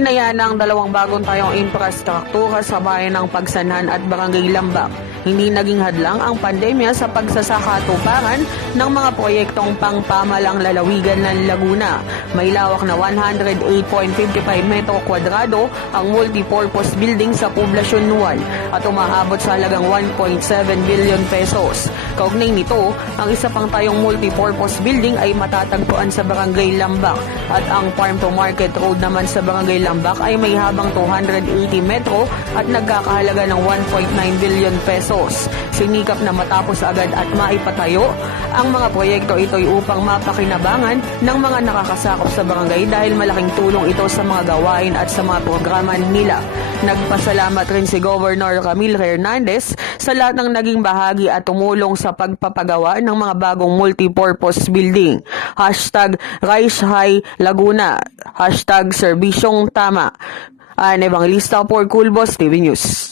Tinaya ng dalawang bagong tayong infrastruktura sa bayan ng Pagsanhan at Barangay Lambak. Hindi naging hadlang ang pandemya sa pagsasakatuparan ng mga proyektong pangpamalang lalawigan ng Laguna. May lawak na 108.55 metro kwadrado ang multipurpose building sa poblasyon Nuwal at umaabot sa halagang 1.7 billion pesos. Kaugnay nito, ang isa pang tayong multipurpose building ay matatagpuan sa Barangay Lambak at ang Farm to Market Road naman sa Barangay Lambak ay may habang 280 metro at nagkakahalaga ng 1.9 billion pesos. Sinikap na matapos agad at maipatayo ang mga proyekto ito'y upang mapakinabangan ng mga nakakasakop sa barangay dahil malaking tulong ito sa mga gawain at sa mga programa nila. Nagpasalamat rin si Governor Camille Hernandez sa lahat ng naging bahagi at tumulong sa pagpapagawa ng mga bagong multipurpose building. #Rise High Laguna. #Serbisyong Tama. Evangelista for Cool Boss TV News.